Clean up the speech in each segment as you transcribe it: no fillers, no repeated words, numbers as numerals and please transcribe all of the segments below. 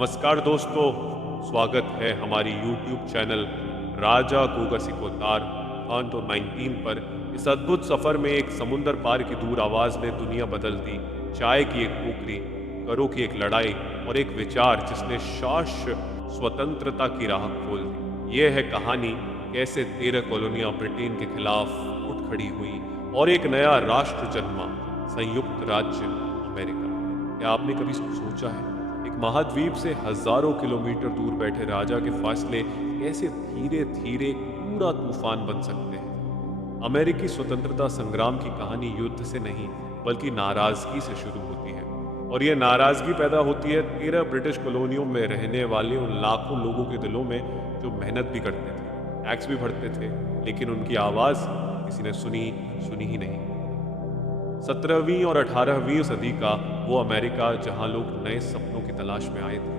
नमस्कार दोस्तों, स्वागत है हमारी YouTube चैनल राजा गोगा सिकोतार खान तो 19 पर। इस अद्भुत सफर में एक समुंदर पार की दूर आवाज ने दुनिया बदल दी। चाय की एक टोकरी, करों की एक लड़ाई और एक विचार जिसने शाश्वत स्वतंत्रता की राह खोल दी। ये है कहानी कैसे 13 कॉलोनियां ब्रिटेन के खिलाफ उठ खड़ी हुई और एक नया राष्ट्र जन्मा, संयुक्त राज्य अमेरिका। क्या आपने कभी सोचा है एक महाद्वीप से हजारों किलोमीटर दूर बैठे राजा के फासले कैसे धीरे धीरे एक पूरा तूफान बन सकते हैं? अमेरिकी स्वतंत्रता संग्राम की कहानी युद्ध से नहीं बल्कि नाराजगी से शुरू होती है, और यह नाराजगी पैदा होती है 13 ब्रिटिश कॉलोनियों में रहने वाले उन लाखों लोगों के दिलों में जो मेहनत भी करते थे, टैक्स भी भरते थे, लेकिन उनकी आवाज किसी ने सुनी ही नहीं। 17वीं और 18वीं सदी का वो अमेरिका जहां लोग नए सपनों की तलाश में आए थे,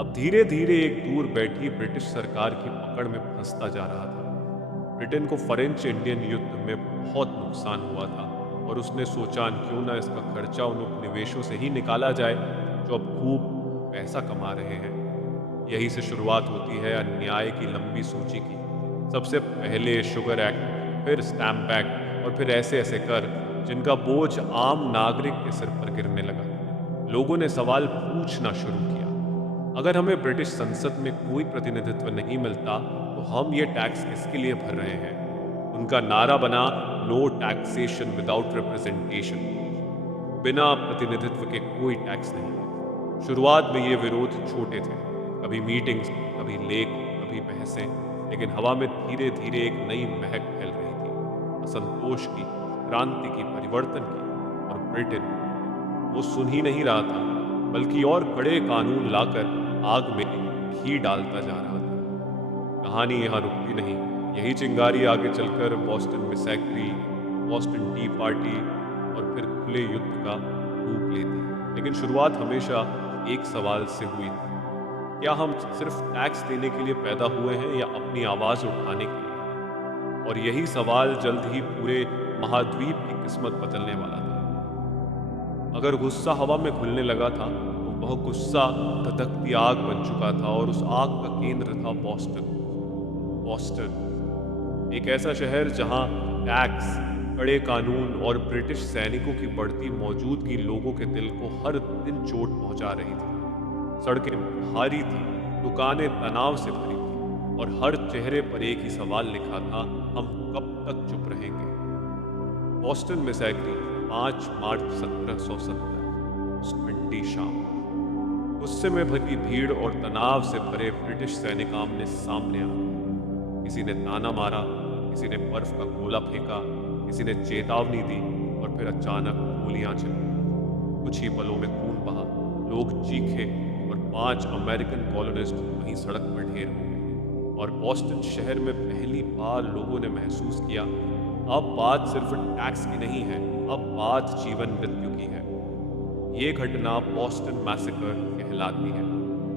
अब धीरे धीरे एक दूर बैठी ब्रिटिश सरकार की पकड़ में फंसता जा रहा था। ब्रिटेन को फ्रेंच इंडियन युद्ध में बहुत नुकसान हुआ था और उसने सोचा क्यों ना इसका खर्चा उन उपनिवेशों से ही निकाला जाए जो अब खूब पैसा कमा रहे हैं। यही से शुरुआत होती है अन्याय की लंबी सूची की। सबसे पहले शुगर एक्ट, फिर स्टैम्प एक्ट और फिर ऐसे ऐसे कर जिनका बोझ आम नागरिक के सिर पर गिरने लगा। लोगों ने सवाल पूछना शुरू किया, अगर हमें ब्रिटिश संसद में कोई प्रतिनिधित्व नहीं मिलता तो हम ये टैक्स किसके लिए भर रहे हैं? उनका नारा बना, नो टैक्सेशन विदाउट रिप्रेजेंटेशन, बिना प्रतिनिधित्व के कोई टैक्स नहीं। शुरुआत में ये विरोध छोटे थे, कभी मीटिंग्स, कभी लेख, कभी बहसें, लेकिन हवा में धीरे धीरे एक नई महक फैल रही थी, असंतोष की, क्रांति की, परिवर्तन की। और ब्रिटेन वो सुन ही नहीं रहा था, बल्कि और कड़े कानून लाकर आग में घी डालता जा रहा था। कहानी यहाँ रुकती नहीं, यही चिंगारी आगे चलकर Boston massacre, Boston T party और फिर खुले युद्ध का रूप लेती है। लेकिन शुरुआत हमेशा एक सवाल से हुई थी, क्या हम सिर्फ टैक्स देने के लिए पैदा हुए हैं या अपनी आवाज उठाने के लिए? और यही सवाल जल्द ही पूरे महाद्वीप की किस्मत बदलने वाला था। अगर गुस्सा हवा में घुलने लगा था तो वह गुस्सा धधकती आग बन चुका था, और उस आग का केंद्र था बॉस्टन। बॉस्टन, एक ऐसा शहर जहां टैक्स, कड़े कानून और ब्रिटिश सैनिकों की बढ़ती मौजूदगी लोगों के दिल को हर दिन चोट पहुंचा रही थी। सड़कें भारी थी, दुकानें तनाव से भरी थी, और हर चेहरे पर एक ही सवाल लिखा था, हम कब तक चुप रहेंगे? बॉस्टन मैसेक्री, 5 मार्च 1770, उस ठंडी शाम, गुस्से में भरी भीड़ और तनाव से भरे ब्रिटिश सैनिक आमने सामने आ गए। किसी ने ताना मारा, किसी ने बर्फ का गोला फेंका, किसी ने चेतावनी दी, और फिर अचानक गोलियां चली। कुछ ही पलों में खून बहा, लोग चीखे, और 5 अमेरिकन कॉलोनिस्ट वहीं सड़क पर ढेर हो गए। और बॉस्टन शहर में पहली बार लोगों ने महसूस किया, अब बात सिर्फ टैक्स की नहीं है, अब बात जीवन मृत्यु की है। ये घटना बॉस्टन मैसेकर कहलाती है,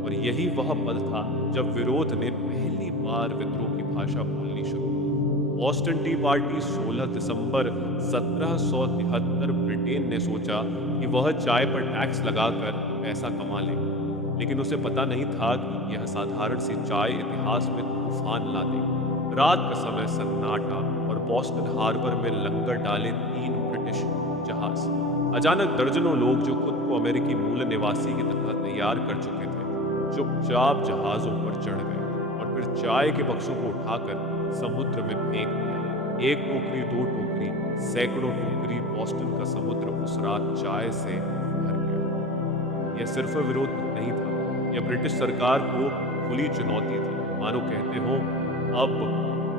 और यही वह पल था जब विरोध ने पहली बार विद्रोह की भाषा बोलनी शुरू की। बॉस्टन टी पार्टी 16 दिसंबर 1773, ब्रिटेन ने सोचा कि वह चाय पर टैक्स लगाकर पैसा कमा लेगा, लेकिन उसे पता नहीं था कि यह साधारण सी चाय इतिहास में तूफान ला देगी। रात का समय, सन्नाटा, और बॉस्टन हार्बर में लंगर डाले 3 ब्रिटिश जहाज। अचानक दर्जनों लोग जो खुद को अमेरिकी मूल निवासी की तरह तैयार कर चुके थे, चुपचाप जहाजों पर चढ़ गए और फिर चाय के बक्सों को उठाकर समुद्र में फेंक दिया। 1 टोकरी, 2 टोकरी, सैकड़ों टोकरी, बॉस्टन का समुद्र उस रात चाय से भर गया। यह सिर्फ विरोध नहीं था, यह ब्रिटिश सरकार को खुली चुनौती थी। मानो कहते हो, अब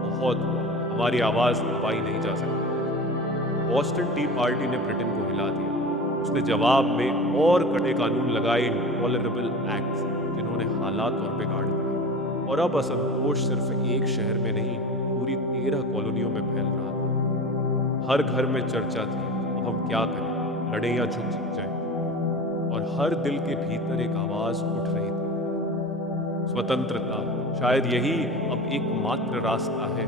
बहुत हुआ, हमारी आवाज दबाई नहीं जा सकती। बॉस्टन टी पार्टी ने ब्रिटेन को हिला दिया। उसने जवाब में और कड़े कानून लगाए, इंटॉलरेबल एक्ट्स, जिन्होंने हालात और बिगाड़ दिए। और अब असंतोष सिर्फ एक शहर में नहीं, पूरी 13 कॉलोनियों में फैल रहा था। हर घर में चर्चा थी, अब हम क्या करें, लड़ें या झुक जाएं? और हर दिल के भीतर एक आवाज उठ रही थी, स्वतंत्रता, शायद यही अब एकमात्र रास्ता है।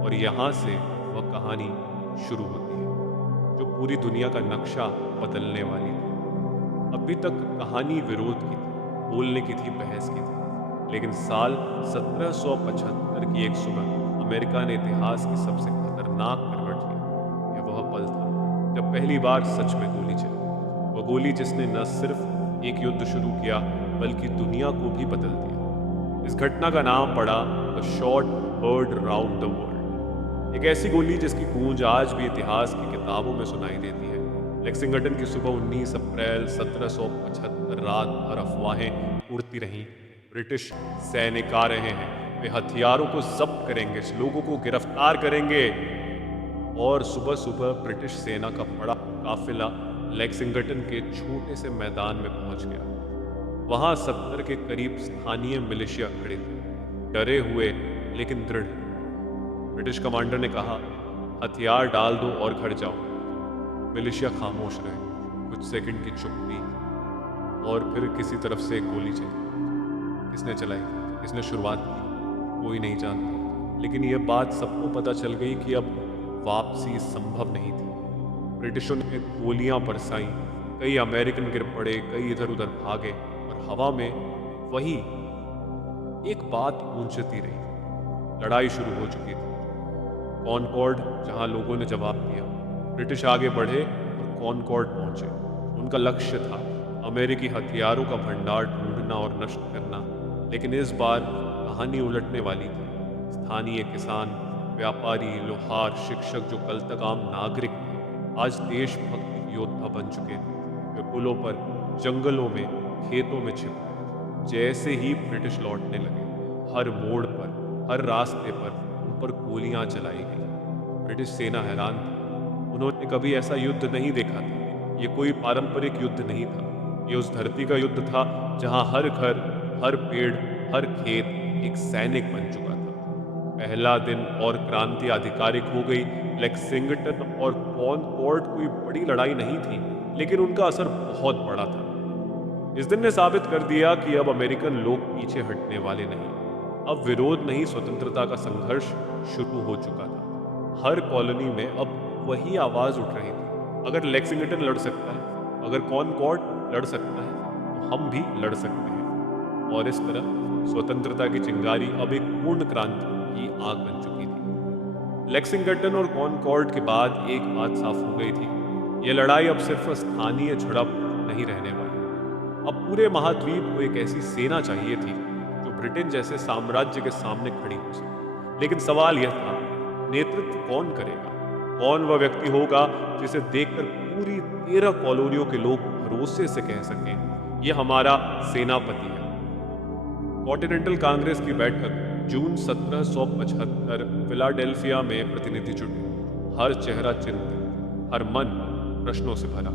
और यहां से वह कहानी शुरू होती है जो पूरी दुनिया का नक्शा बदलने वाली थी। अभी तक कहानी विरोध की थी, बोलने की थी, बहस की थी। लेकिन साल 1775 की एक सुबह अमेरिका ने इतिहास की सबसे खतरनाक करवट ली। यह वह पल था जब पहली बार सच में गोली चली। वह गोली जिसने न सिर्फ एक युद्ध शुरू किया बल्कि दुनिया को भी बदल दिया। इस घटना का नाम पड़ा the shot heard round the world. एक ऐसी गोली जिसकी गूंज आज भी इतिहास की किताबों में सुनाई देती है। लेक्सिंगटन की सुबह 19 अप्रैल 1775 रात भर अफवाहें उड़ती रहीं। ब्रिटिश सैनिक आ रहे हैं, वे हथियारों को जब्त करेंगे, लोगों को गिरफ्तार करेंगे। और सुबह सुबह ब्रिटिश सेना का बड़ा काफिला लेक्सिंगटन के छोटे से मैदान में पहुंच गया। वहां 70 के करीब स्थानीय मिलिशिया खड़े थे, डरे हुए लेकिन दृढ़। ब्रिटिश कमांडर ने कहा, हथियार डाल दो और घर जाओ। मिलिशिया खामोश रहे। कुछ सेकंड की चुप्पी और फिर किसी तरफ से एक गोली चली। किसने चलाई, किसने शुरुआत की, कोई नहीं जानता। लेकिन यह बात सबको पता चल गई कि अब वापसी संभव नहीं थी। ब्रिटिशों ने गोलियां बरसाई, कई अमेरिकन गिर पड़े, कई इधर उधर भागे और हवा में वही एक बात गूंजती रही। लड़ाई शुरू हो चुकी थी। कॉनकॉर्ड जहां लोगों ने जवाब दिया। ब्रिटिश आगे बढ़े और कॉनकॉर्ड पहुंचे। उनका लक्ष्य था अमेरिकी हथियारों का भंडार ढूंढना और नष्ट करना। लेकिन इस बार कहानी उलटने वाली थी। स्थानीय किसान, व्यापारी, लोहार, शिक्षक जो कल तक आम नागरिक थे, आज देशभक्त योद्धा बन चुके थे। वे पुलों पर, जंगलों में, खेतों में छिप गए। जैसे ही ब्रिटिश लौटने लगे, हर मोड़ पर, हर रास्ते पर उन पर गोलियां चलाई गई। ब्रिटिश सेना हैरान थी। उन्होंने कभी ऐसा युद्ध नहीं देखा था। ये कोई पारंपरिक युद्ध नहीं था। ये उस धरती का युद्ध था जहां हर घर, हर पेड़, हर खेत एक सैनिक बन चुका था। पहला दिन और क्रांति आधिकारिक हो गई। लेक्सिंगटन और कॉनकॉर्ड कोई बड़ी लड़ाई नहीं थी, लेकिन उनका असर बहुत बड़ा था। इस दिन ने साबित कर दिया कि अब अमेरिकन लोग पीछे हटने वाले नहीं। अब विरोध नहीं, स्वतंत्रता का संघर्ष शुरू हो चुका था। हर कॉलोनी में अब वही आवाज उठ रही थी, अगर लेक्सिंगटन लड़ सकता है, अगर कॉनकॉर्ड लड़ सकता है, तो हम भी लड़ सकते हैं। और इस तरह स्वतंत्रता की चिंगारी अब एक पूर्ण क्रांति की आग बन चुकी थी। लेक्सिंगटन और कॉनकॉर्ड के बाद एक बात साफ हो गई थी, यह लड़ाई अब सिर्फ स्थानीय झड़प नहीं रहने वाली। अब पूरे महाद्वीप को एक ऐसी सेना चाहिए थी जो ब्रिटेन जैसे साम्राज्य के सामने खड़ी हो सके। लेकिन सवाल यह था, नेतृत्व कौन करेगा? कौन वह व्यक्ति होगा जिसे देखकर पूरी 13 कॉलोनियों के लोग भरोसे से कह सकें, यह हमारा सेनापति है। कॉन्टिनेंटल कांग्रेस की बैठक जून 1775 फिलाडेल्फिया में प्रतिनिधि जुटे। हर चेहरा चिंतित, हर मन प्रश्नों से भरा।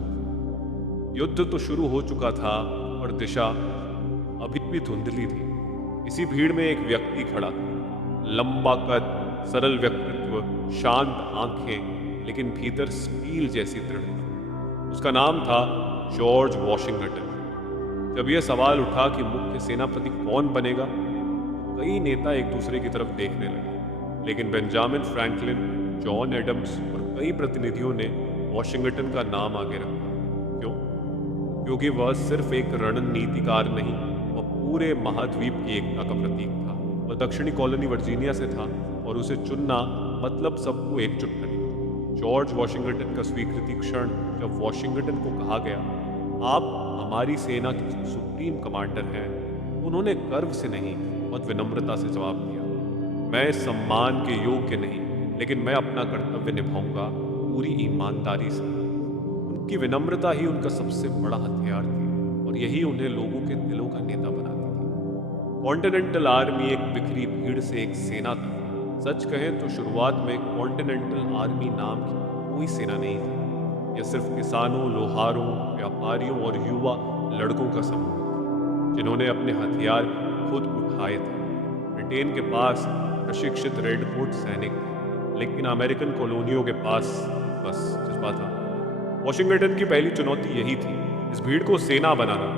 युद्ध तो शुरू हो चुका था और दिशा अभी भी धुंधली थी। इसी भीड़ में एक व्यक्ति खड़ा था, लंबा कद, सरल व्यक्तित्व, शांत आंखें, लेकिन भीतर स्टील जैसी दृढ़ता। उसका नाम था जॉर्ज वॉशिंगटन। जब यह सवाल उठा कि मुख्य सेनापति कौन बनेगा, कई नेता एक दूसरे की तरफ देखने लगे। लेकिन बेंजामिन फ्रैंकलिन, जॉन एडम्स और कई प्रतिनिधियों ने वॉशिंगटन का नाम आगे रखा। क्यों? क्योंकि वह सिर्फ एक रणनीतिकार नहीं, वह पूरे महाद्वीप की एकता का प्रतीक था। वह दक्षिणी कॉलोनी वर्जीनिया से था और उसे चुनना मतलब सबको एकजुट करना। जॉर्ज वॉशिंगटन का स्वीकृति क्षण जब वॉशिंगटन को कहा गया, आप हमारी सेना के सुप्रीम कमांडर हैं, उन्होंने गर्व से नहीं, बहुत विनम्रता से जवाब दिया, मैं सम्मान के योग्य नहीं, लेकिन मैं अपना कर्तव्य निभाऊंगा पूरी ईमानदारी से। उनकी विनम्रता ही उनका सबसे बड़ा हथियार थी और यही उन्हें लोगों के दिलों का नेता बनाती थी। कॉन्टिनेंटल आर्मी एक बिखरी भीड़ से एक सेना थी। सच कहें तो शुरुआत में कॉन्टिनेंटल आर्मी नाम की कोई सेना नहीं थी। यह सिर्फ किसानों, लोहारों, व्यापारियों और युवा लड़कों का समूह था, जिन्होंने अपने हथियार खुद उठाए थे। ब्रिटेन के पास प्रशिक्षित रेडकोट सैनिक थे, लेकिन अमेरिकन कॉलोनियों के पास बस जज्बा था। वॉशिंगटन की पहली चुनौती यही थी, इस भीड़ को सेना बनाना,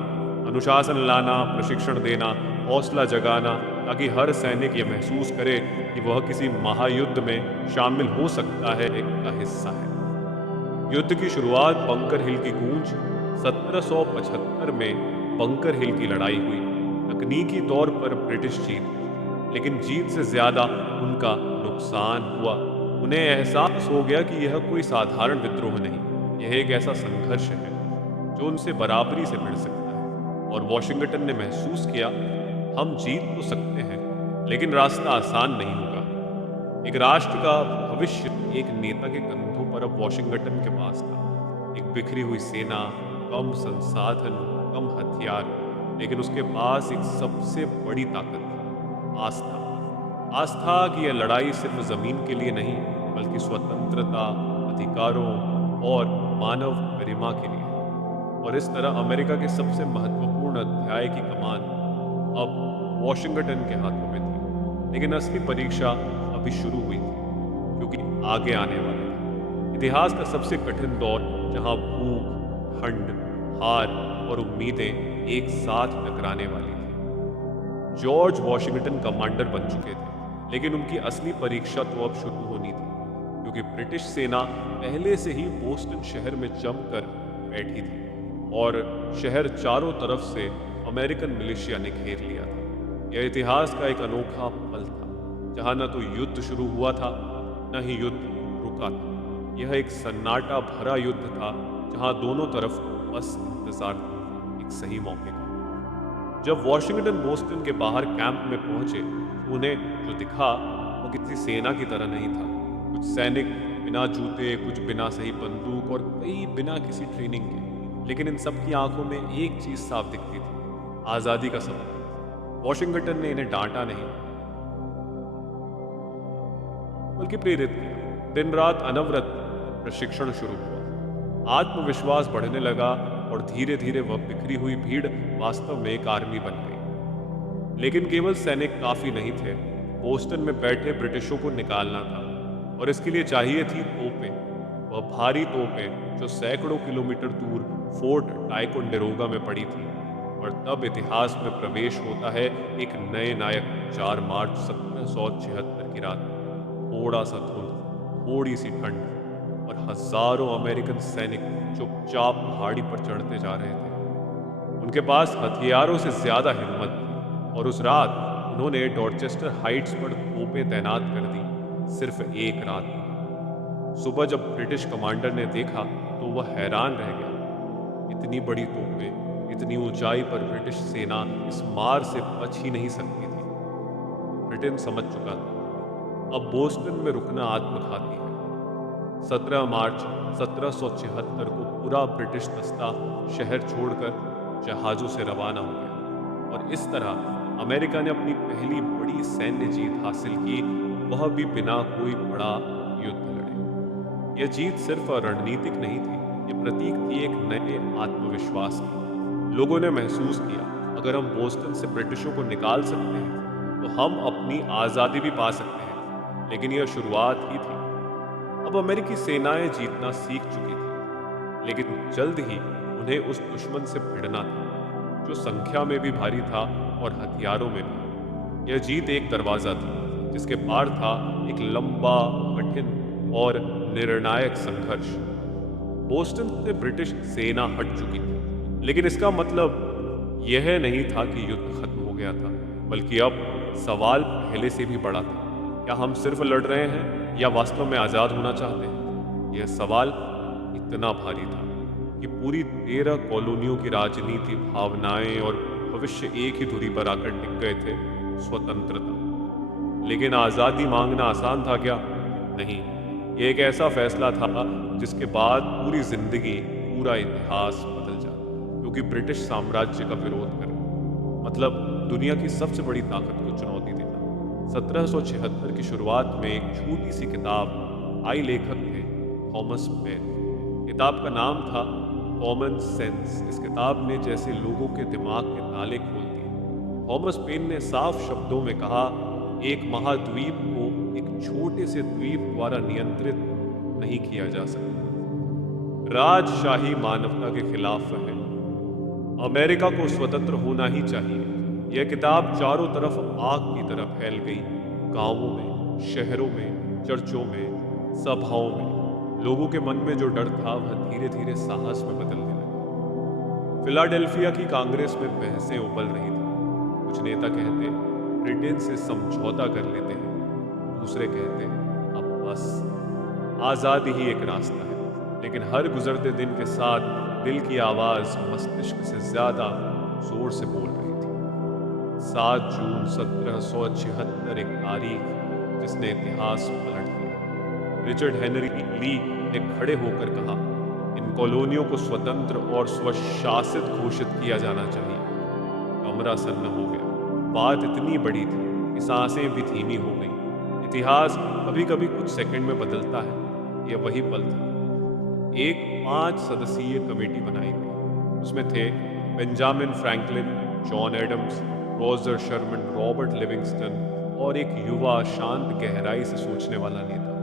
अनुशासन लाना, प्रशिक्षण देना, हौसला जगाना, ताकि हर सैनिक ये महसूस करे कि वह किसी महायुद्ध में शामिल हो सकता है, एक का हिस्सा है। युद्ध की शुरुआत बंकर हिल की गूंज 1775 में बंकर हिल की लड़ाई हुई। तकनीकी तौर पर ब्रिटिश जीत, लेकिन जीत से ज्यादा उनका नुकसान हुआ। उन्हें एहसास हो गया कि यह कोई साधारण विद्रोह नहीं, यह एक ऐसा संघर्ष है जो उनसे बराबरी से भिड़ सकता है। और वॉशिंगटन ने महसूस किया, हम जीत तो सकते हैं, लेकिन रास्ता आसान नहीं होगा। एक राष्ट्र का भविष्य एक नेता के कंधों पर अब वॉशिंगटन के पास था। एक बिखरी हुई सेना, कम संसाधन, कम हथियार, लेकिन उसके पास एक सबसे बड़ी ताकत थी, आस्था। आस्था कि यह लड़ाई सिर्फ जमीन के लिए नहीं, बल्कि स्वतंत्रता, अधिकारों और मानव गरिमा के लिए। और इस तरह अमेरिका के सबसे महत्वपूर्ण अध्याय की कमान अब वॉशिंगटन के हाथों में थी। लेकिन असली परीक्षा अभी शुरू हुई थी, क्योंकि आगे आने वाला था इतिहास का सबसे कठिन दौर, जहां भूख, ठंड, हार और उम्मीदें एक साथ टकराने वाली थी। जॉर्ज वॉशिंगटन कमांडर बन चुके थे, लेकिन उनकी असली परीक्षा तो अब शुरू होनी थी, क्योंकि ब्रिटिश सेना पहले से ही बोस्टन शहर में जमकर बैठी थी और शहर चारों तरफ से अमेरिकन मिलिशिया ने घेर लिया था। यह इतिहास का एक अनोखा पल था, जहां न तो युद्ध शुरू हुआ था, न ही युद्ध रुका था। यह एक सन्नाटा भरा युद्ध था, जहां दोनों तरफ बस इंतजार था एक सही मौके का। जब वॉशिंगटन बोस्टन के बाहर कैंप में पहुंचे, उन्हें जो दिखा वो किसी सेना की तरह नहीं था। कुछ सैनिक बिना जूते, कुछ बिना सही बंदूक और कई बिना किसी ट्रेनिंग के, लेकिन इन सब की आंखों में एक चीज साफ दिखती थी, आजादी का सपना। वॉशिंगटन ने इन्हें डांटा नहीं, बल्कि प्रेरित किया। दिन रात अनवरत प्रशिक्षण शुरू हुआ, आत्मविश्वास बढ़ने लगा और धीरे धीरे वह बिखरी हुई भीड़ वास्तव में एक आर्मी बन गई। लेकिन केवल सैनिक काफी नहीं थे, बोस्टन में बैठे ब्रिटिशों को निकालना था, और इसके लिए चाहिए थी तोपें। वह भारी तोपें जो सैकड़ों किलोमीटर दूर फोर्ट टाइकोंडेरोगा में पड़ी थी। और तब इतिहास में प्रवेश होता है एक नए नायक। 4 मार्च 1776 की रात, थोड़ा सा धुंध, थोड़ी सी ठंड और हजारों अमेरिकन सैनिक चुपचाप पहाड़ी पर चढ़ते जा रहे थे। उनके पास हथियारों से ज्यादा हिम्मत थी, और उस रात उन्होंने डॉर्चेस्टर हाइट्स पर तोपें तैनात कर दी, सिर्फ एक रात में। सुबह जब ब्रिटिश कमांडर ने देखा तो वह हैरान रह गया। इतनी बड़ी तोपें, इतनी ऊंचाई पर ब्रिटिश सेना इस मार से बच ही नहीं सकती थी। ब्रिटेन समझ चुका था, अब बोस्टन में रुकना आत्मघाती है। 17 मार्च 1776 को पूरा ब्रिटिश दस्ता शहर छोड़कर जहाजों से रवाना हो गया, और इस तरह अमेरिका ने अपनी पहली बड़ी सैन्य जीत हासिल की, वह भी बिना कोई बड़ा युद्ध लड़े। यह जीत सिर्फ रणनीतिक नहीं थी, ये प्रतीक थी एक नए आत्मविश्वास की। लोगों ने महसूस किया, अगर हम बोस्टन से ब्रिटिशों को निकाल सकते हैं तो हम अपनी आज़ादी भी पा सकते हैं। लेकिन यह शुरुआत ही थी। अब अमेरिकी सेनाएं जीतना सीख चुकी थी, लेकिन जल्द ही उन्हें उस दुश्मन से भिड़ना था जो संख्या में भी भारी था और हथियारों में भी। यह जीत एक दरवाजा थी, जिसके पार था एक लंबा, कठिन और निर्णायक संघर्ष। बोस्टन से ब्रिटिश सेना हट चुकी थी, लेकिन इसका मतलब यह नहीं था कि युद्ध खत्म हो गया था, बल्कि अब सवाल पहले से भी बड़ा था। क्या हम सिर्फ लड़ रहे हैं या वास्तव में आजाद होना चाहते हैं? यह सवाल इतना भारी था कि पूरी 13 कॉलोनियों की राजनीति, भावनाएं और भविष्य एक ही धुरी पर आकर टिक गए थे, स्वतंत्रता। लेकिन आजादी मांगना आसान था क्या? नहीं। यह एक ऐसा फैसला था जिसके बाद पूरी जिंदगी, पूरा इतिहास बदल जाता, क्योंकि ब्रिटिश साम्राज्य का विरोध करना मतलब दुनिया की सबसे बड़ी ताकत को चुनौती देना। 1776 की शुरुआत में एक छोटी सी किताब आई, लेखक थे थॉमस पेन। किताब का नाम था कॉमन सेंस। इस किताब ने जैसे लोगों के दिमाग के ताले खोल दिए। थॉमस पेन ने साफ शब्दों में कहा, एक महाद्वीप को एक छोटे से द्वीप द्वारा नियंत्रित नहीं किया जा सकता। राजशाही मानवता के खिलाफ है। अमेरिका को स्वतंत्र होना ही चाहिए। यह किताब चारों तरफ आग की तरह फैल गई। गांवों में, शहरों में, चर्चों में, सभाओं में लोगों के मन में जो डर था वह धीरे धीरे साहस में बदलने लगा। फिलाडेल्फिया की कांग्रेस में बहसें उबल रही थी। कुछ नेता कहते ब्रिटेन से समझौता कर लेते हैं, दूसरे कहते अब बस आज़ादी ही एक रास्ता है। लेकिन हर गुजरते दिन के साथ दिल की आवाज़ मस्तिष्क से ज़्यादा जोर से बोल रही थी। 7 जून 1776 एक तारीख जिसने इतिहास पलट दिया। रिचर्ड हेनरी ली ने खड़े होकर कहा, इन कॉलोनियों को स्वतंत्र और स्वशासित घोषित किया जाना चाहिए। कमरा सन्न हो गया। बात इतनी बड़ी थी कि सांसें भी धीमी हो गई। इतिहास कभी कभी कुछ सेकंड में बदलता है। यह वही पल था। एक 5 सदस्यीय कमेटी बनाई गई। उसमें थे Benjamin Franklin, John Adams, Roger Sherman, Robert Livingston और एक युवा शांत गहराई से सोचने वाला नेता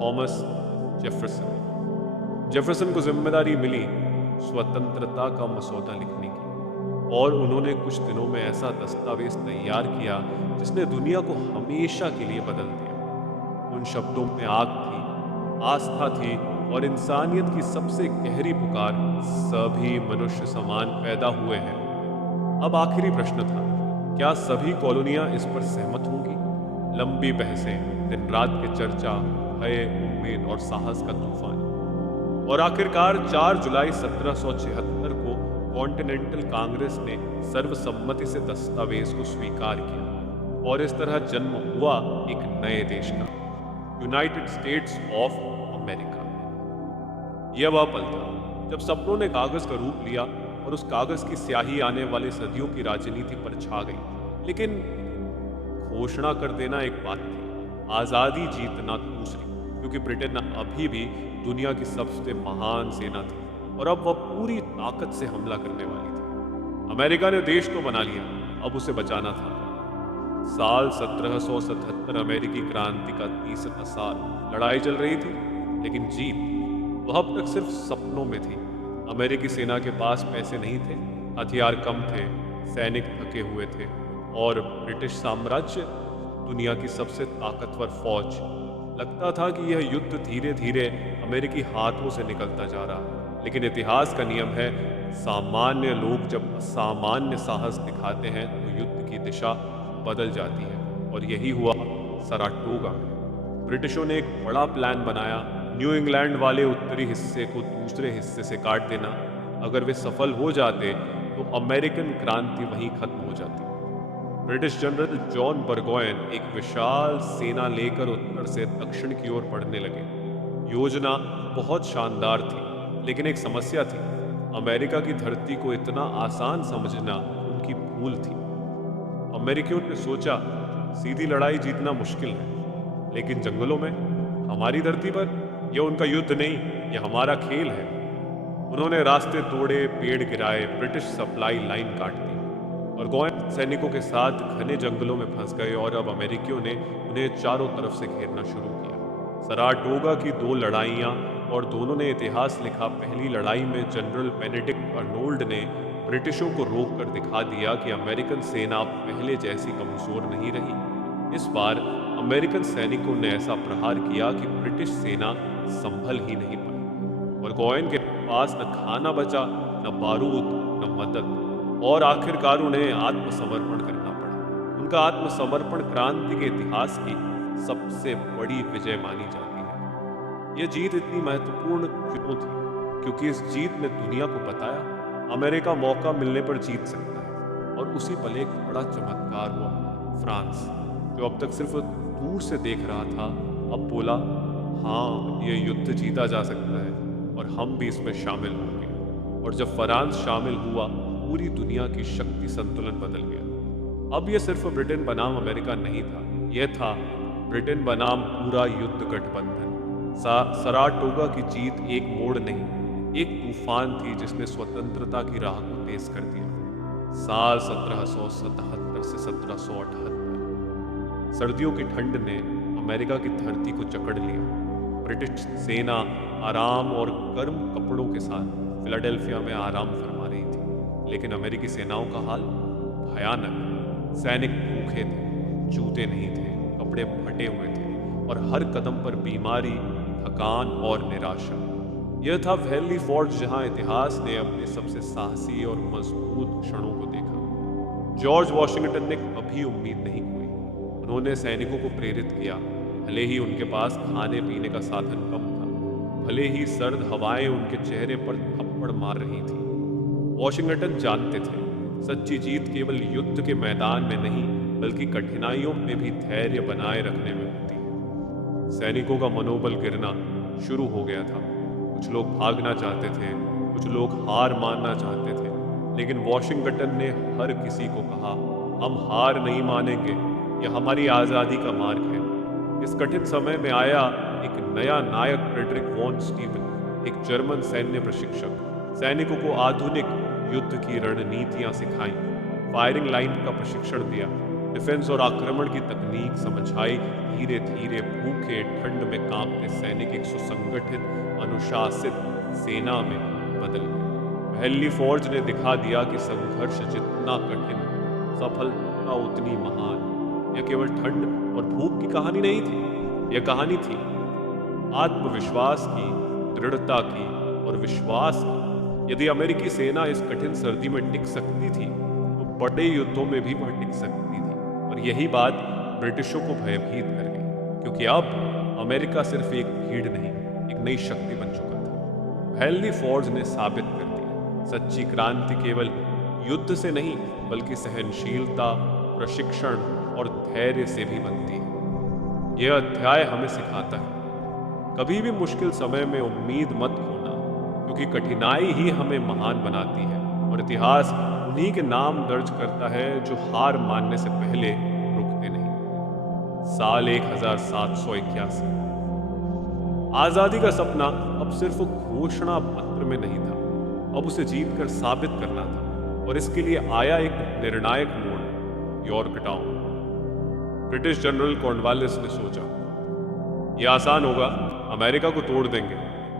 थॉमस जेफरसन। जेफरसन को जिम्मेदारी मिली स्वतंत्रता का मसौदा लिखने की, और उन्होंने कुछ दिनों में ऐसा दस्तावेज तैयार किया जिसने दुनिया को हमेशा के लिए बदल दिया। उन शब्दों में आग थी, आस्था थी और इंसानियत की सबसे गहरी पुकार, सभी मनुष्य समान पैदा हुए हैं। अब आखिरी प्रश्न था, क्या सभी कॉलोनियां इस पर सहमत होंगी? लंबी बहसें, दिन रात की चर्चा, भय, उम्मीद और साहस का तूफान। और आखिरकार 4 जुलाई 1776 को कॉन्टिनेंटल कांग्रेस ने सर्वसम्मति से दस्तावेज को स्वीकार किया, और इस तरह जन्म हुआ एक नए देश का, यूनाइटेड स्टेट्स ऑफ अमेरिका। यह वह पल था जब सपनों ने कागज का रूप लिया और उस कागज की स्याही आने वाली सदियों की राजनीति पर छा गई। लेकिन घोषणा कर देना एक बात थी, आजादी जीतना दूसरी, क्योंकि ब्रिटेन अभी भी दुनिया की सबसे महान सेना थी और अब वह पूरी ताकत से हमला करने वाली थी। अमेरिका ने देश तो बना लिया, अब उसे बचाना था। साल 1777 अमेरिकी क्रांति का 30वां साल। लड़ाई चल रही थी, लेकिन जीत वह अब तक सिर्फ सपनों में थी। अमेरिकी सेना के पास पैसे नहीं थे, हथियार कम थे, सैनिक थके हुए थे, और ब्रिटिश साम्राज्य, दुनिया की सबसे ताकतवर फौज। लगता था कि यह युद्ध धीरे धीरे अमेरिकी हाथों से निकलता जा रहा है। लेकिन इतिहास का नियम है, सामान्य लोग जब असामान्य साहस दिखाते हैं तो युद्ध की दिशा बदल जाती है, और यही हुआ सराटोगा में। ब्रिटिशों ने एक बड़ा प्लान बनाया, न्यू इंग्लैंड वाले उत्तरी हिस्से को दूसरे हिस्से से काट देना। अगर वे सफल हो जाते तो अमेरिकन क्रांति वहीं खत्म हो जाती। ब्रिटिश जनरल जॉन बर्गोयन एक विशाल सेना लेकर उत्तर से दक्षिण की ओर बढ़ने लगे। योजना बहुत शानदार थी, लेकिन एक समस्या थी, अमेरिका की धरती को इतना आसान समझना उनकी भूल थी। अमेरिकियों ने सोचा, सीधी लड़ाई जीतना मुश्किल है, लेकिन जंगलों में, हमारी धरती पर, यह उनका युद्ध नहीं, यह हमारा खेल है। उन्होंने रास्ते तोड़े, पेड़ गिराए, ब्रिटिश सप्लाई लाइन काट दी, और गोयन सैनिकों के साथ घने जंगलों में फंस गए, और अब अमेरिकियों ने उन्हें चारों तरफ से घेरना शुरू किया। सराटोगा की 2 लड़ाइयाँ, और दोनों ने इतिहास लिखा। पहली लड़ाई में जनरल बेनेडिक्ट अर्नोल्ड ने ब्रिटिशों को रोक कर दिखा दिया कि अमेरिकन सेना पहले जैसी कमजोर नहीं रही। इस बार अमेरिकन सैनिकों ने ऐसा प्रहार किया कि ब्रिटिश सेना संभल ही नहीं पाई, और गोयन के पास न खाना बचा, न बारूद, न मदद, और आखिरकार उन्हें आत्मसमर्पण करना पड़ा। उनका आत्मसमर्पण क्रांति के इतिहास की सबसे बड़ी विजय मानी जाती है। यह जीत इतनी महत्वपूर्ण क्यों थी? क्योंकि इस जीत ने दुनिया को बताया, अमेरिका मौका मिलने पर जीत सकता है। और उसी पल एक बड़ा चमत्कार हुआ। फ्रांस, जो अब तक सिर्फ दूर से देख रहा था, अब बोला, हाँ, ये युद्ध जीता जा सकता है और हम भी इसमें शामिल होंगे। और जब फ्रांस शामिल हुआ, पूरी दुनिया की शक्ति संतुलन बदल गया। अब यह सिर्फ ब्रिटेन बनाम अमेरिका नहीं था, यह था ब्रिटेन बनाम पूरा युद्ध गठबंधन। सराटोगा की जीत एक मोड़ नहीं, एक तूफान थी जिसने स्वतंत्रता की राह को तेज कर दिया। साल 1777 से 1778, सर्दियों की ठंड ने अमेरिका की धरती को जकड़ लिया। ब्रिटिश सेना आराम और गर्म कपड़ों के साथ फिलाडेल्फिया में आराम फरमा रही थी, लेकिन अमेरिकी सेनाओं का हाल भयानक। सैनिक भूखे थे, जूते नहीं थे, कपड़े फटे हुए थे, और हर कदम पर बीमारी, थकान और निराशा। यह था वैली फोर्ट, जहां इतिहास ने अपने सबसे साहसी और मजबूत क्षणों को देखा। जॉर्ज वॉशिंगटन ने कभी उम्मीद नहीं खोई। उन्होंने सैनिकों को प्रेरित किया, भले ही उनके पास खाने पीने का साधन कम था, भले ही सर्द हवाएं उनके चेहरे पर थप्पड़ मार रही थी। वॉशिंगटन जानते थे, सच्ची जीत केवल युद्ध के मैदान में नहीं बल्कि कठिनाइयों में भी धैर्य बनाए रखने में होती है। सैनिकों का मनोबल गिरना शुरू हो गया था। कुछ लोग भागना चाहते थे, कुछ लोग हार मानना चाहते थे, लेकिन वॉशिंगटन ने हर किसी को कहा, हम हार नहीं मानेंगे, यह हमारी आज़ादी का मार्ग है। इस कठिन समय में आया एक नया नायक फ्रेडरिक वॉन स्टीवन, एक जर्मन सैन्य प्रशिक्षक, सैनिकों को आधुनिक युद्ध की रणनीतियां सिखाई, फायरिंग लाइन का प्रशिक्षण दिया, डिफेंस और आक्रमण की तकनीक समझाई। धीरे धीरे भूखे ठंड में कांपते सैनिक एक सुसंगठित अनुशासित सेना में बदल गए। हेनरी फोर्ड ने दिखा दिया कि संघर्ष जितना कठिन, सफलता उतनी महान। यह केवल ठंड और भूख की कहानी नहीं थी, यह कहानी थी आत्मविश्वास की, दृढ़ता की और विश्वास की। यदि अमेरिकी सेना इस कठिन सर्दी में टिक सकती थी तो बड़े युद्धों में भी वह टिक सकती थी। और यही बात ब्रिटिशों को भयभीत कर गई, क्योंकि अब अमेरिका सिर्फ एक भीड़ नहीं, एक नई शक्ति बन चुका था। हेनरी फोर्ड ने साबित कर दिया, सच्ची क्रांति केवल युद्ध से नहीं बल्कि सहनशीलता, प्रशिक्षण और धैर्य से भी बनती है। यह अध्याय हमें सिखाता है, कभी भी मुश्किल समय में उम्मीद मत खोना, क्योंकि कठिनाई ही हमें महान बनाती है और इतिहास उन्हीं के नाम दर्ज करता है जो हार मानने से पहले रुकते नहीं। साल 1781। आजादी का सपना अब सिर्फ घोषणा पत्र में नहीं था, अब उसे जीतकर साबित करना था। और इसके लिए आया एक निर्णायक मोड़, यॉर्कटाउन। ब्रिटिश जनरल कॉर्नवालिस ने सोचा, यह आसान होगा, अमेरिका को तोड़ देंगे।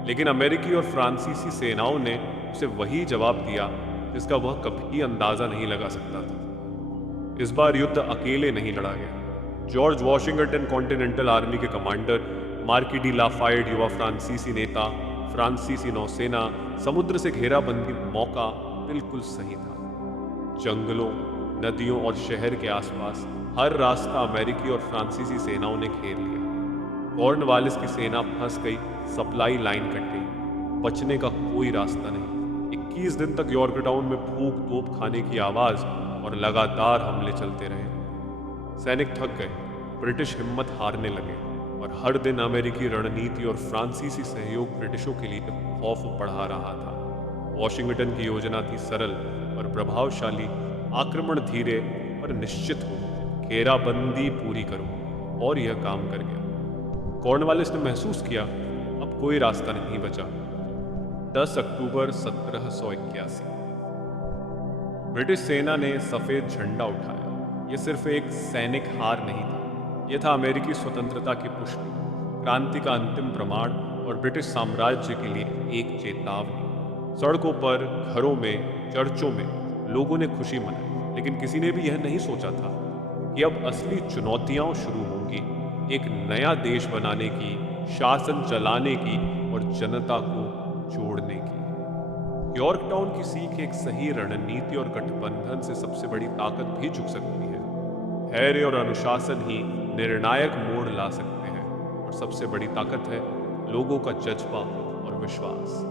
लेकिन अमेरिकी और फ्रांसीसी सेनाओं ने उसे वही जवाब दिया जिसका वह कभी अंदाजा नहीं लगा सकता था। इस बार युद्ध अकेले नहीं लड़ा गया। जॉर्ज वॉशिंगटन कॉन्टिनेंटल आर्मी के कमांडर, मार्की डी लाफायड युवा फ्रांसीसी नेता, फ्रांसीसी नौसेना, समुद्र से घेराबंदी मौका बिल्कुल सही था। जंगलों, नदियों और शहर के आसपास हर रास्ता अमेरिकी और फ्रांसीसी सेनाओं ने घेर लिया। कॉर्नवालिस की सेना फंस गई, सप्लाई लाइन कट गई, बचने का कोई रास्ता नहीं। 21 दिन तक यॉर्कटाउन में फूंक तोप खाने की आवाज और लगातार हमले चलते रहे। सैनिक थक गए, ब्रिटिश हिम्मत हारने लगे और हर दिन अमेरिकी रणनीति और फ्रांसीसी सहयोग ब्रिटिशों के लिए खौफ बढ़ा रहा था। वॉशिंगटन की योजना थी सरल और प्रभावशाली, आक्रमण धीरे पर निश्चित हो, घेराबंदी पूरी करो, और यह काम कर गया। कॉर्नवालिस ने महसूस किया अब कोई रास्ता नहीं बचा। 10 अक्टूबर 1781 ब्रिटिश सेना ने सफेद झंडा उठाया। यह सिर्फ एक सैनिक हार नहीं था, यह था अमेरिकी स्वतंत्रता की पुष्टि, क्रांति का अंतिम प्रमाण और ब्रिटिश साम्राज्य के लिए एक चेतावनी। सड़कों पर, घरों में, चर्चों में लोगों ने खुशी मनाई, लेकिन किसी ने भी यह नहीं सोचा था कि अब असली चुनौतियां शुरू होंगी, एक नया देश बनाने की, शासन चलाने की और जनता को जोड़ने की। यॉर्कटाउन की सीख एक सही रणनीति और गठबंधन से सबसे बड़ी ताकत भी झुक सकती है। धैर्य और अनुशासन ही निर्णायक मोड़ ला सकते हैं, और सबसे बड़ी ताकत है लोगों का जज्बा और विश्वास।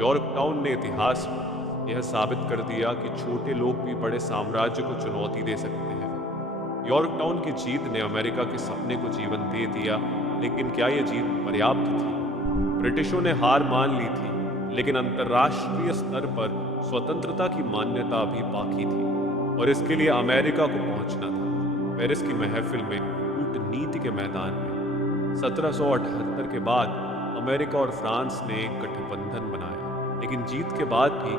यॉर्कटाउन ने इतिहास में यह साबित कर दिया कि छोटे लोग भी बड़े साम्राज्य को चुनौती दे सकते हैं। यॉर्कटाउन की जीत ने अमेरिका के सपने को जीवन दे दिया, लेकिन क्या यह जीत पर्याप्त थी? ब्रिटिशों ने हार मान ली थी, लेकिन अंतर्राष्ट्रीय स्तर पर स्वतंत्रता की मान्यता अभी बाकी थी, और इसके लिए अमेरिका को पहुंचना था। पेरिस की महफिल में, कूटनीति के मैदान में। 1778 के बाद अमेरिका और फ्रांस ने एक गठबंधन बनाया, लेकिन जीत के बाद भी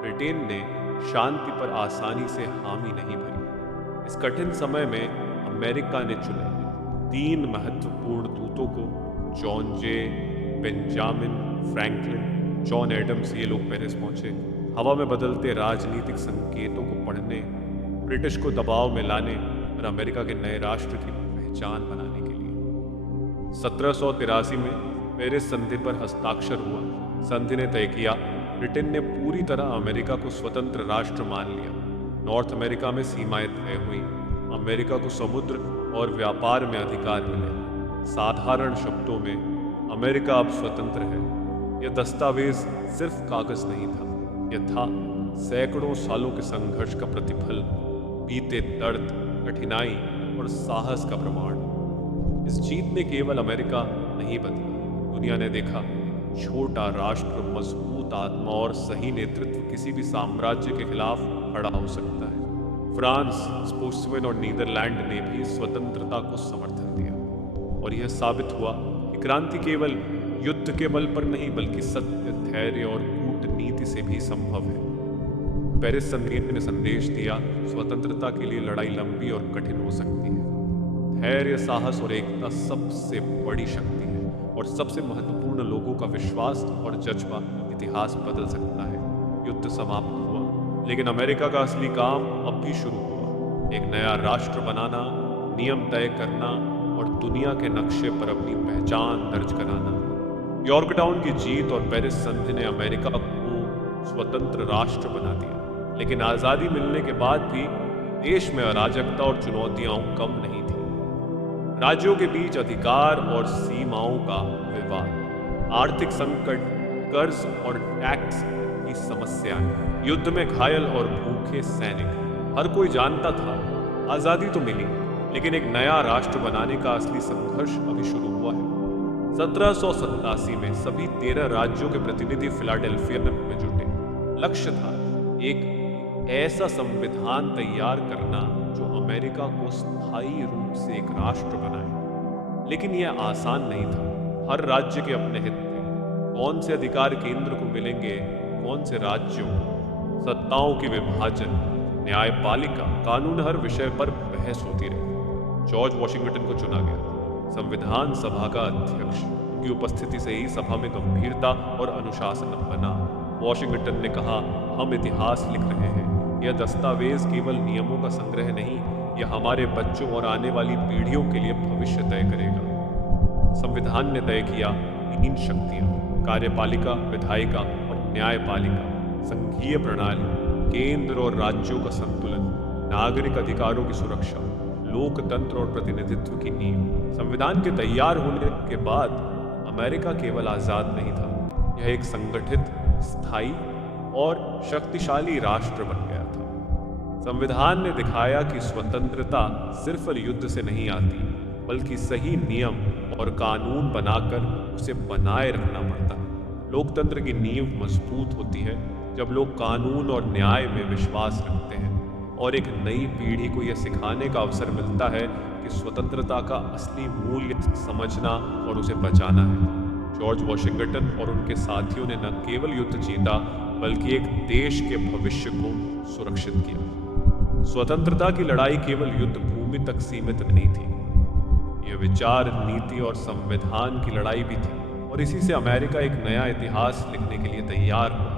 ब्रिटेन ने शांति पर आसानी से हामी नहीं भरी। इस कठिन समय में अमेरिका ने चुने 3 महत्वपूर्ण दूतों को, जॉन जे, बेंजामिन फ्रैंकलिन, जॉन एडम्स। ये लोग पेरिस पहुंचे, हवा में बदलते राजनीतिक संकेतों को पढ़ने, ब्रिटिश को दबाव में लाने और अमेरिका के नए राष्ट्र की पहचान बनाने के लिए। 1783 में पेरिस संधि पर हस्ताक्षर हुआ। संधि ने तय किया, ब्रिटेन ने पूरी तरह अमेरिका को स्वतंत्र राष्ट्र मान लिया। नॉर्थ अमेरिका में सीमाएं तय हुई। अमेरिका को समुद्र और व्यापार में अधिकार मिले। साधारण शब्दों में अमेरिका अब स्वतंत्र है। यह दस्तावेज सिर्फ कागज नहीं था, यह था सैकड़ों सालों के संघर्ष का प्रतिफल, बीते दर्द, कठिनाई और साहस का प्रमाण। इस जीत ने केवल अमेरिका नहीं बदला, दुनिया ने देखा छोटा राष्ट्र मजबूत आत्मा और सही नेतृत्व किसी भी साम्राज्य के खिलाफ खड़ा हो सकता है। फ्रांस, स्विट्जरलैंड और नीदरलैंड ने भी स्वतंत्रता को समर्थन दिया और यह साबित हुआ कि क्रांति केवल युद्ध के बल पर नहीं बल्कि सत्य, धैर्य और कूटनीति से भी संभव है। पेरिस संधि ने संदेश दिया, स्वतंत्रता के लिए लड़ाई लंबी और कठिन हो सकती है। धैर्य, साहस और एकता सबसे बड़ी शक्ति है और सबसे महत्वपूर्ण लोगों का विश्वास और जज्बा इतिहास बदल सकता है। युद्ध समाप्त हुआ, लेकिन अमेरिका का असली काम अब भी शुरू हुआ। एक नया राष्ट्र बनाना, नियम तय करना और दुनिया के नक्शे पर अपनी पहचान दर्ज कराना। यॉर्कटाउन की जीत और पेरिस संधि ने अमेरिका को स्वतंत्र राष्ट्र बना दिया, लेकिन आजादी मिलने के बाद भी देश में अराजकता और चुनौतियां कम नहीं थी। राज्यों के बीच अधिकार और सीमाओं का विवाद, आर्थिक संकट, कर्ज और टैक्स की समस्याएं, युद्ध में घायल और भूखे सैनिक। हर कोई जानता था आजादी तो मिली, लेकिन एक नया राष्ट्र बनाने का असली संघर्ष अभी शुरू हुआ है। 1787 में सभी 13 राज्यों के प्रतिनिधि फिलाडेल्फिया में जुटे। लक्ष्य था एक ऐसा संविधान तैयार करना जो अमेरिका को स्थायी रूप से एक राष्ट्र बनाए। लेकिन यह आसान नहीं था। हर राज्य के अपने हित थे। कौन से अधिकार केंद्र को मिलेंगे, कौन से राज्यों को। सत्ताओं की विभाजन, न्यायपालिका, कानून, हर विषय पर बहस होती रही। जॉर्ज वॉशिंगटन को चुना गया संविधान सभा का अध्यक्ष। उनकी उपस्थिति से ही सभा में गंभीरता और अनुशासन बना। वॉशिंगटन ने कहा, हम इतिहास लिख रहे हैं। यह दस्तावेज केवल नियमों का संग्रह नहीं, यह हमारे बच्चों और आने वाली पीढ़ियों के लिए भविष्य तय करेगा। संविधान ने तय किया 3 शक्तियां, कार्यपालिका, विधायिका और न्यायपालिका, संघीय प्रणाली, केंद्र और राज्यों का संतुलन, नागरिक अधिकारों की सुरक्षा, लोकतंत्र और प्रतिनिधित्व की नींव। संविधान के तैयार होने के बाद अमेरिका केवल आजाद नहीं था, यह एक संगठित, स्थायी और शक्तिशाली राष्ट्र बन गया था। संविधान ने दिखाया कि स्वतंत्रता सिर्फ युद्ध से नहीं आती, बल्कि सही नियम और कानून बनाकर उसे बनाए रखना पड़ता है। लोकतंत्र की नींव मजबूत होती है जब लोग कानून और न्याय में विश्वास रखते हैं, और एक नई पीढ़ी को यह सिखाने का अवसर मिलता है कि स्वतंत्रता का असली मूल्य समझना और उसे बचाना है। जॉर्ज वॉशिंगटन और उनके साथियों ने न केवल युद्ध जीता, बल्कि एक देश के भविष्य को सुरक्षित किया। स्वतंत्रता की लड़ाई केवल युद्ध भूमि तक सीमित नहीं थी, यह विचार, नीति और संविधान की लड़ाई भी थी, और इसी से अमेरिका एक नया इतिहास लिखने के लिए तैयार हुआ।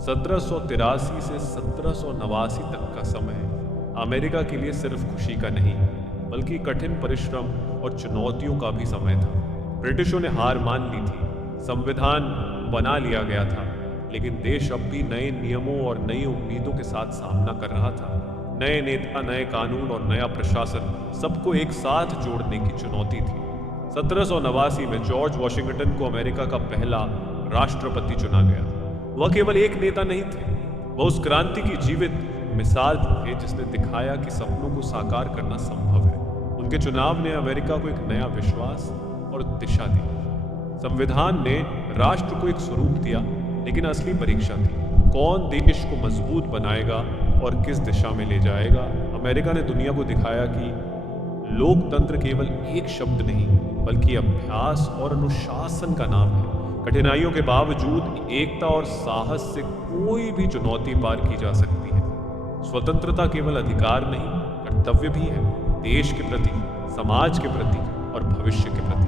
1783 से 1789 तक का समय अमेरिका के लिए सिर्फ खुशी का नहीं, बल्कि कठिन परिश्रम और चुनौतियों का भी समय था। ब्रिटिशों ने हार मान ली थी, संविधान बना लिया गया था, लेकिन देश अब भी नए नियमों और नई उम्मीदों के साथ सामना कर रहा था। नए नेता, नए कानून और नया प्रशासन, सबको एक साथ जोड़ने की चुनौती थी। 1789 में जॉर्ज वॉशिंगटन को अमेरिका का पहला राष्ट्रपति चुना गया। वह केवल एक नेता नहीं थे, वह उस क्रांति की जीवित मिसाल थे जिसने दिखाया कि सपनों को साकार करना संभव है। उनके चुनाव ने अमेरिका को एक नया विश्वास और दिशा दी। संविधान ने राष्ट्र को एक स्वरूप दिया, लेकिन असली परीक्षा थी कौन देश को मजबूत बनाएगा और किस दिशा में ले जाएगा। अमेरिका ने दुनिया को दिखाया कि लोकतंत्र केवल एक शब्द नहीं, बल्कि अभ्यास और अनुशासन का नाम है। कठिनाइयों के बावजूद एकता और साहस से कोई भी चुनौती पार की जा सकती है। स्वतंत्रता केवल अधिकार नहीं, कर्तव्य भी है, देश के प्रति, समाज के प्रति और भविष्य के प्रति।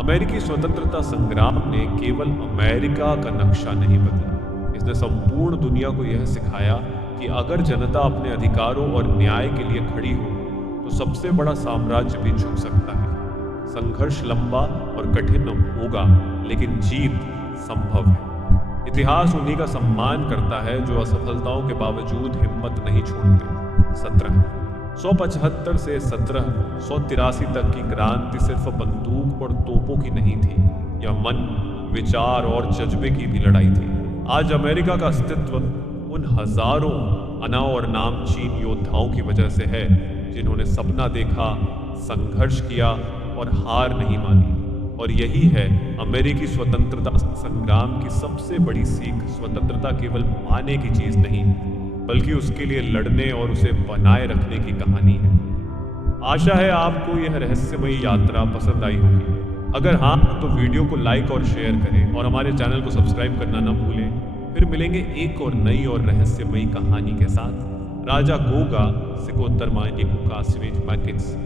अमेरिकी स्वतंत्रता संग्राम ने केवल अमेरिका का नक्शा नहीं बदला, इसने संपूर्ण दुनिया को यह सिखाया कि अगर जनता अपने अधिकारों और न्याय के लिए खड़ी हो तो सबसे बड़ा साम्राज्य भी झुक सकता है। संघर्ष लंबा और कठिन होगा, लेकिन जीत संभव है। इतिहास उन्हीं का सम्मान करता है जो असफलताओं के बावजूद हिम्मत नहीं छोड़ते। 17 175 से 1783 तक की क्रांति सिर्फ बंदूक और तोपों की नहीं थी, यह मन, विचार और जज्बे की भी लड़ाई थी। आज अमेरिका का अस्तित्व उन हजारों अना और नामचीन योद्धाओं की वजह से है जिन्होंने सपना देखा, संघर्ष किया और हार नहीं मानी। और यही है अमेरिकी स्वतंत्रता संग्राम की सबसे बड़ी सीख। स्वतंत्रता केवल पाने की चीज नहीं, बल्कि उसके लिए लड़ने और उसे बनाए रखने की कहानी है। आशा है आपको यह रहस्यमयी यात्रा पसंद आई होगी। अगर हाँ, तो वीडियो को लाइक और शेयर करें और हमारे चैनल को सब्सक्राइब करना न भूलें। फिर मिलेंगे एक और नई और रहस्यमयी कहानी के साथ। राजा गोगा सिकोतर माइनी कुका स्विच मैकिट्स।